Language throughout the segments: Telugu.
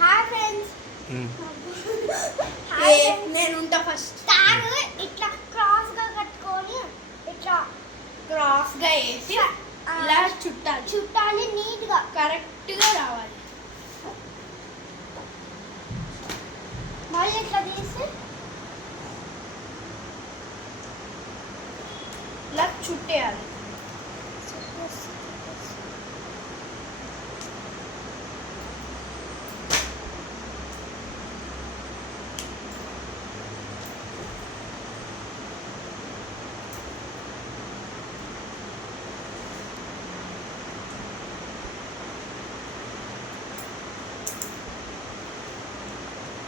Hi friends. నేను ఉంటా ఫస్ట్. స్టార్ ఇట్లా క్రాస్ గా కట్టుకొని ఇట్లా క్రాస్ గా వేసి ఇలా చుట్టాలి నీట్ గా కరెక్ట్ గా రావాలి. మళ్ళీ ఇట్లా తీసి ఇలా చుట్టేయాలి.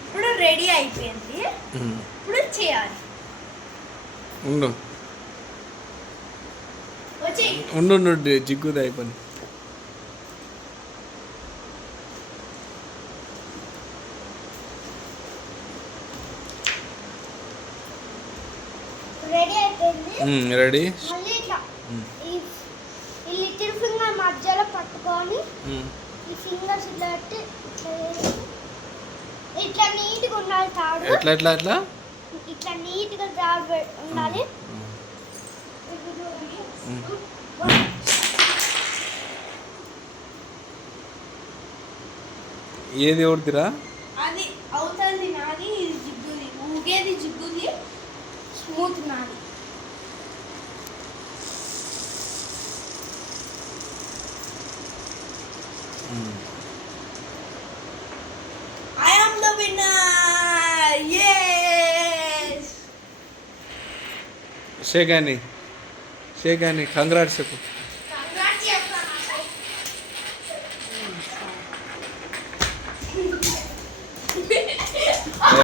ఇప్పుడు రెడీ అయిపోయింది. ఇప్పుడు చేయాలి. ఉండు ఉండు జిగ్గుది అయిపోయింది. రెడీ అయిపోయింది. రెడీ. మళ్ళీ ఇట్లా ఈ లిటిల్ ఫింగర్ మధ్యలో పట్టుకొని ఈ ఫింగర్స్ ఇట్లా పెట్టి ఇట్లా నీట్గా ఉండాలి. తాడు ఎట్లా ఎట్లా ఎట్లా ఇట్లా నీట్గా తాడు ఉండాలి. ఏది ఎవరిదిరా? అది అవుతుంది నాది. ఇది జిగ్గుది. ఊగేది జిగ్గుది. స్మూత్ నాది. I am the winner. Yes. షేక్ అని కంగ్రాట్స్ చెప్పు.